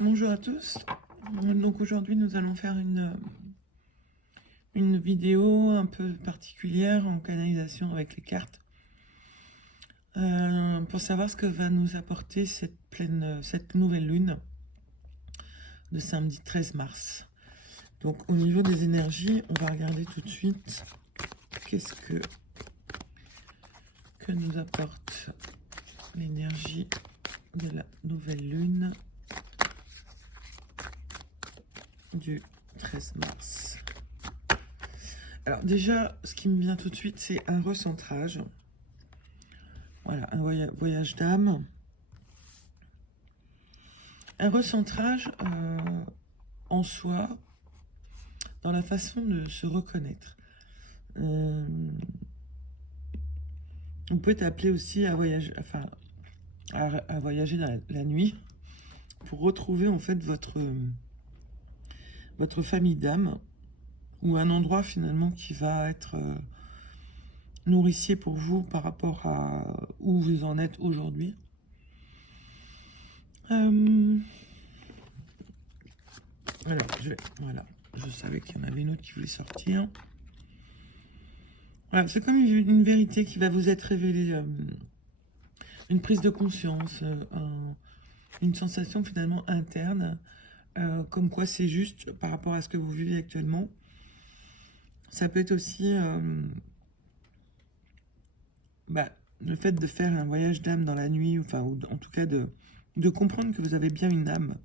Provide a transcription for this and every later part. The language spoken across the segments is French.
Bonjour à tous. Donc aujourd'hui nous allons faire une vidéo un peu particulière en canalisation avec les cartes pour savoir ce que va nous apporter cette nouvelle lune de samedi 13 mars. Donc au niveau des énergies, on va regarder tout de suite qu'est-ce que nous apporte l'énergie de la nouvelle lune du 13 mars. Alors déjà, ce qui me vient tout de suite, c'est un recentrage. Voilà, un voyage d'âme. Un recentrage en soi, dans la façon de se reconnaître. On peut appeler aussi à voyager, enfin, à voyager la nuit pour retrouver en fait votre famille d'âme ou un endroit finalement qui va être nourricier pour vous par rapport à où vous en êtes aujourd'hui. Alors, je savais qu'il y en avait une autre qui voulait sortir. Voilà, c'est comme une vérité qui va vous être révélée, une prise de conscience, une sensation finalement interne, comme quoi c'est juste par rapport à ce que vous vivez actuellement. Ça peut être aussi le fait de faire un voyage d'âme dans la nuit, ou en tout cas de comprendre que vous avez bien une âme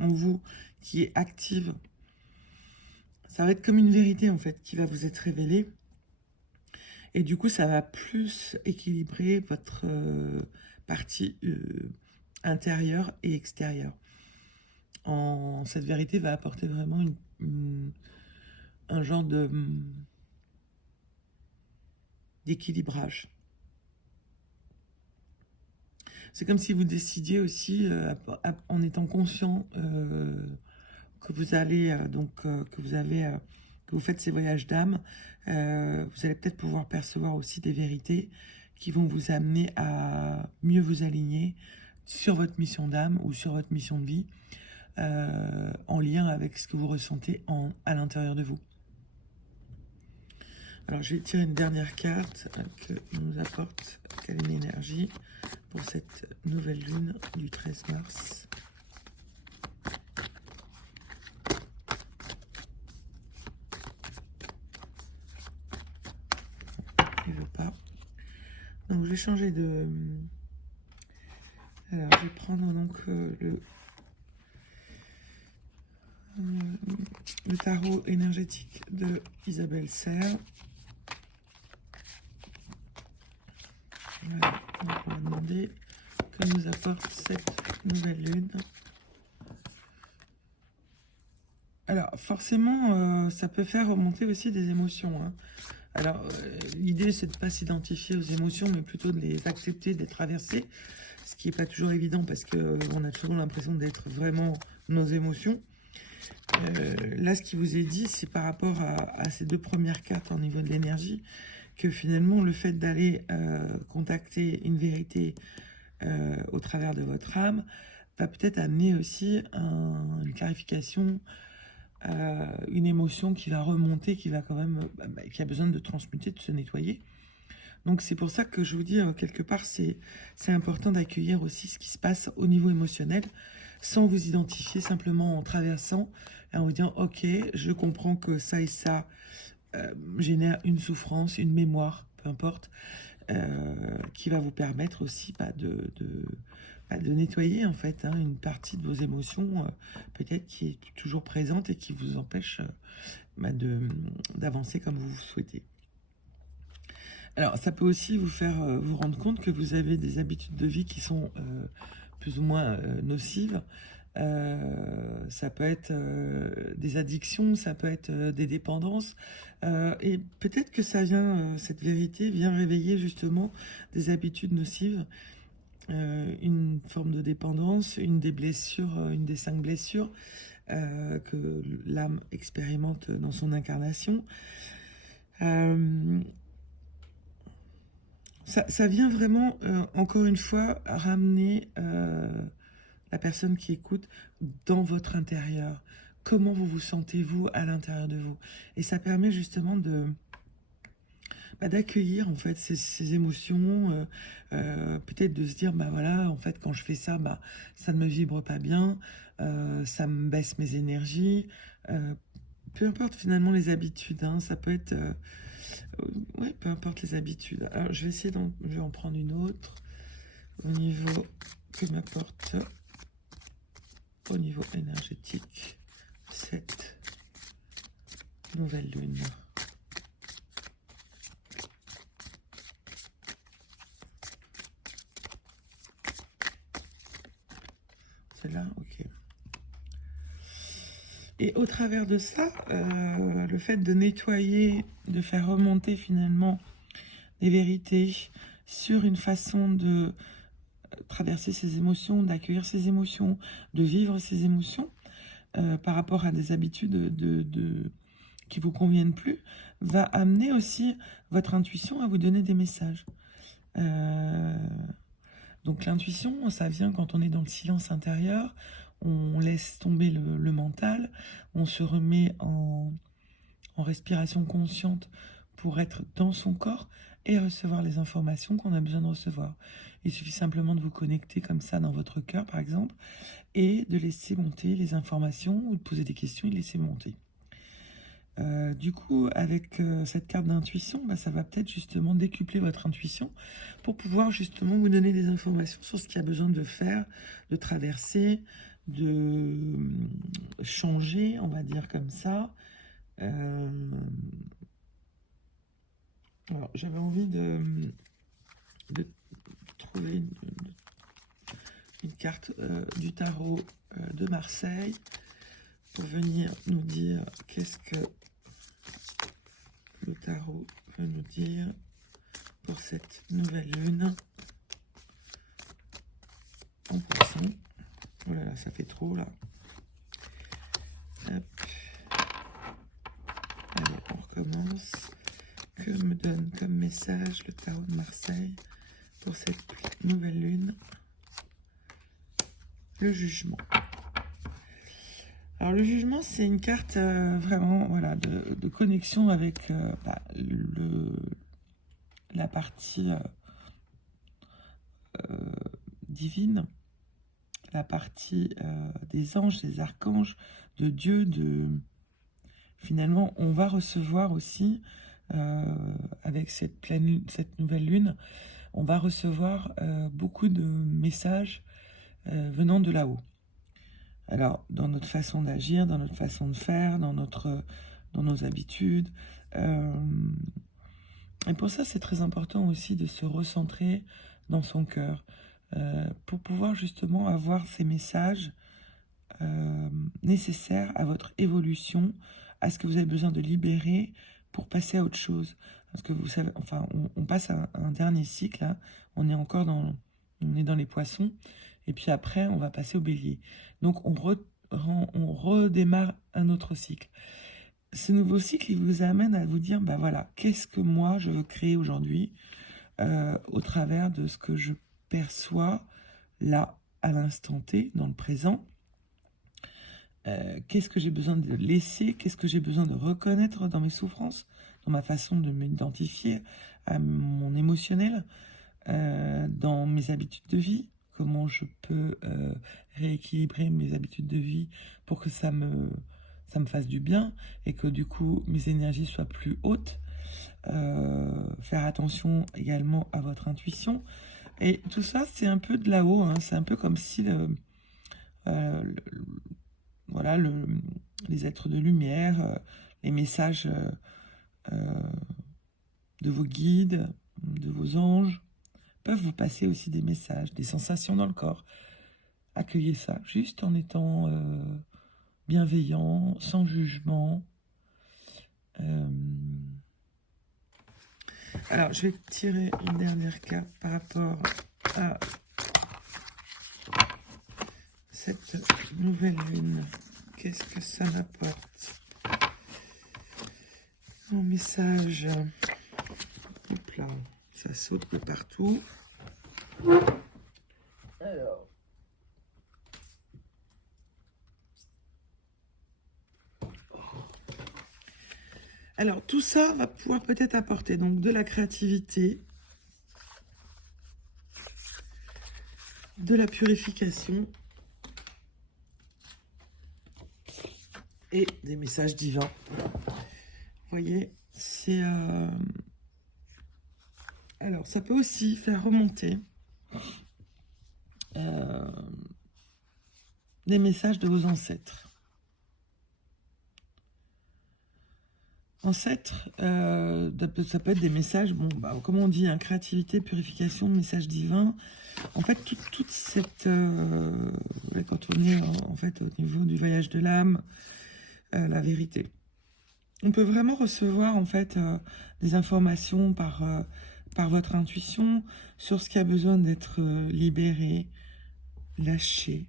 en vous qui est active. Ça va être comme une vérité en fait qui va vous être révélée. Et du coup, ça va plus équilibrer votre partie intérieure et extérieure. Cette vérité va apporter vraiment un genre d'équilibrage. C'est comme si vous décidiez aussi, en étant conscient que vous allez que vous faites ces voyages d'âme, vous allez peut-être pouvoir percevoir aussi des vérités qui vont vous amener à mieux vous aligner sur votre mission d'âme ou sur votre mission de vie, en lien avec ce que vous ressentez à l'intérieur de vous. Alors je vais tirer une dernière carte que nous apporte quelle énergie pour cette nouvelle lune du 13 mars. Il ne veut pas. Donc je vais changer de... Alors je vais prendre donc le tarot énergétique de Isabelle Serre. Voilà, donc on va demander que nous apporte cette nouvelle lune. Alors forcément, ça peut faire remonter aussi des émotions, hein. Alors l'idée c'est de ne pas s'identifier aux émotions, mais plutôt de les accepter, de les traverser, ce qui n'est pas toujours évident parce qu'on a toujours l'impression d'être vraiment nos émotions. Là, ce qui vous est dit, c'est par rapport à ces deux premières cartes au niveau de l'énergie, que finalement, le fait d'aller contacter une vérité au travers de votre âme va peut-être amener aussi une clarification, une émotion qui va remonter, qui va quand même, qui a besoin de transmuter, de se nettoyer. Donc c'est pour ça que je vous dis, quelque part, c'est important d'accueillir aussi ce qui se passe au niveau émotionnel, sans vous identifier, simplement en traversant et en vous disant, ok, je comprends que ça et ça génère une souffrance, une mémoire, peu importe, qui va vous permettre aussi de nettoyer en fait, hein, une partie de vos émotions, peut-être qui est toujours présente et qui vous empêche d'avancer comme vous souhaitez. Alors, ça peut aussi vous faire vous rendre compte que vous avez des habitudes de vie qui sont plus ou moins nocives. Ça peut être des addictions, ça peut être des dépendances. Et peut-être que ça vient, cette vérité vient réveiller justement des habitudes nocives, une forme de dépendance, une des blessures, une des 5 blessures que l'âme expérimente dans son incarnation. Ça vient vraiment, encore une fois, ramener la personne qui écoute, dans votre intérieur. Comment vous vous sentez-vous à l'intérieur de vous? Et ça permet justement de d'accueillir en fait ces émotions, peut-être de se dire, bah voilà, en fait, quand je fais ça, bah, ça ne me vibre pas bien, ça me baisse mes énergies, peu importe finalement les habitudes, hein, ça peut être, ouais, peu importe les habitudes. Alors, je vais essayer je vais en prendre une autre au niveau que m'apporte au niveau énergétique cette nouvelle lune. Celle-là, ok. Et au travers de ça, le fait de nettoyer, de faire remonter finalement des vérités sur une façon de traverser ses émotions, d'accueillir ses émotions, de vivre ses émotions, par rapport à des habitudes qui vous conviennent plus, va amener aussi votre intuition à vous donner des messages. Donc l'intuition, ça vient quand on est dans le silence intérieur, on laisse tomber le mental, on se remet en respiration consciente pour être dans son corps et recevoir les informations qu'on a besoin de recevoir. Il suffit simplement de vous connecter comme ça dans votre cœur, par exemple, et de laisser monter les informations ou de poser des questions et de laisser monter. Du coup, avec cette carte d'intuition, bah, ça va peut-être justement décupler votre intuition pour pouvoir justement vous donner des informations sur ce qu'il y a besoin de faire, de traverser, de changer, on va dire comme ça. Alors, j'avais envie de trouver une carte du tarot de Marseille pour venir nous dire qu'est-ce que le tarot veut nous dire pour cette nouvelle lune en poisson. Oh là là, ça fait trop là. Hop. Allez, on recommence. Que me donne comme message le tarot de Marseille pour cette nouvelle lune? Le jugement. Alors le jugement, c'est une carte vraiment voilà, de connexion avec la partie divine, la partie des anges, des archanges, de Dieu. Finalement, on va recevoir aussi, avec cette nouvelle lune, on va recevoir beaucoup de messages venant de là-haut. Alors, dans notre façon d'agir, dans notre façon de faire, dans nos habitudes. Et pour ça, c'est très important aussi de se recentrer dans son cœur, pour pouvoir justement avoir ces messages nécessaires à votre évolution, à ce que vous avez besoin de libérer pour passer à autre chose. Parce que vous savez, enfin, on passe à un dernier cycle, là. On est encore on est dans les poissons, et puis après, on va passer au bélier. Donc, on redémarre un autre cycle. Ce nouveau cycle, il vous amène à vous dire, bah voilà, qu'est-ce que moi, je veux créer aujourd'hui au travers de ce que je perçois là, à l'instant T, dans le présent. Qu'est-ce que j'ai besoin de laisser? Qu'est-ce que j'ai besoin de reconnaître dans mes souffrances, dans ma façon de m'identifier à mon émotionnel, dans mes habitudes de vie? Comment je peux rééquilibrer mes habitudes de vie pour que ça me fasse du bien et que du coup mes énergies soient plus hautes. Faire attention également à votre intuition. Et tout ça, c'est un peu de là-haut, hein. C'est un peu comme si voilà, les êtres de lumière, les messages de vos guides, de vos anges, peuvent vous passer aussi des messages, des sensations dans le corps. Accueillez ça, juste en étant bienveillant, sans jugement. Alors, je vais tirer une dernière carte par rapport à cette nouvelle lune. Qu'est-ce que ça m'apporte? Mon message. Hop là, ça saute de partout. Alors. Alors, tout ça va pouvoir peut-être apporter donc de la créativité, de la purification et des messages divins. Vous voyez, c'est... Alors, ça peut aussi faire remonter des messages de vos ancêtres. Ancêtres, ça peut être des messages, bon, bah, comme on dit, hein, créativité, purification, messages divins. En fait, toute cette... quand on est en fait au niveau du voyage de l'âme, la vérité. On peut vraiment recevoir en fait des informations par votre intuition sur ce qui a besoin d'être libéré, lâché.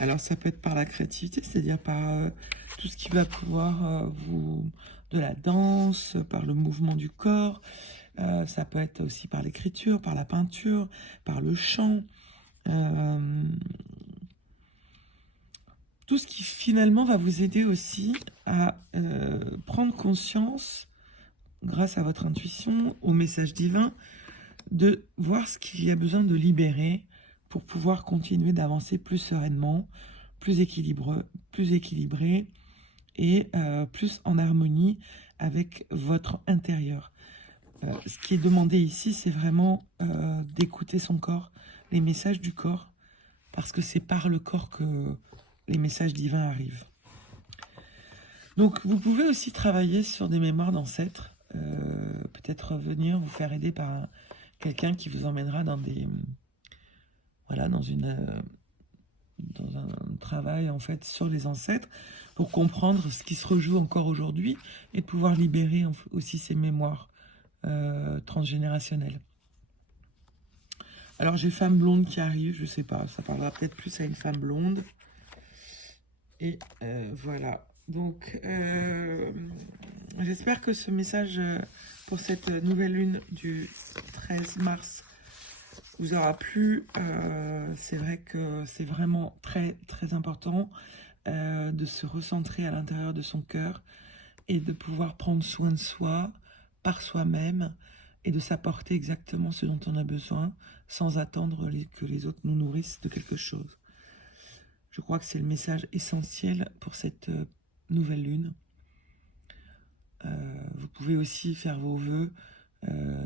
Alors ça peut être par la créativité, c'est-à-dire par tout ce qui va pouvoir de la danse, par le mouvement du corps. Ça peut être aussi par l'écriture, par la peinture, par le chant. Tout ce qui finalement va vous aider aussi à prendre conscience, grâce à votre intuition, au message divin, de voir ce qu'il y a besoin de libérer pour pouvoir continuer d'avancer plus sereinement, plus équilibré et plus en harmonie avec votre intérieur. Ce qui est demandé ici, c'est vraiment d'écouter son corps, les messages du corps, parce que c'est par le corps que les messages divins arrivent. Donc, vous pouvez aussi travailler sur des mémoires d'ancêtres, peut-être venir vous faire aider par quelqu'un qui vous emmènera dans des... Voilà, dans un travail en fait sur les ancêtres, pour comprendre ce qui se rejoue encore aujourd'hui et de pouvoir libérer aussi ces mémoires transgénérationnelles. Alors j'ai femme blonde qui arrive, je sais pas, ça parlera peut-être plus à une femme blonde. Et voilà, donc j'espère que ce message pour cette nouvelle lune du 13 mars vous aura plu. C'est vrai que c'est vraiment très très important de se recentrer à l'intérieur de son cœur et de pouvoir prendre soin de soi par soi-même et de s'apporter exactement ce dont on a besoin sans attendre que les autres nous nourrissent de quelque chose. Je crois que c'est le message essentiel pour cette nouvelle lune. Vous pouvez aussi faire vos vœux,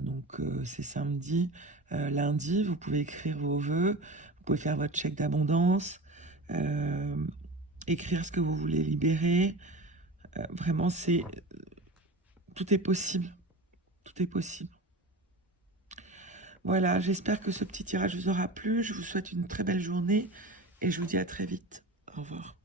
donc c'est samedi, lundi, vous pouvez écrire vos vœux, vous pouvez faire votre chèque d'abondance, écrire ce que vous voulez libérer. Vraiment, tout est possible. Tout est possible. Voilà, j'espère que ce petit tirage vous aura plu. Je vous souhaite une très belle journée et je vous dis à très vite. Au revoir.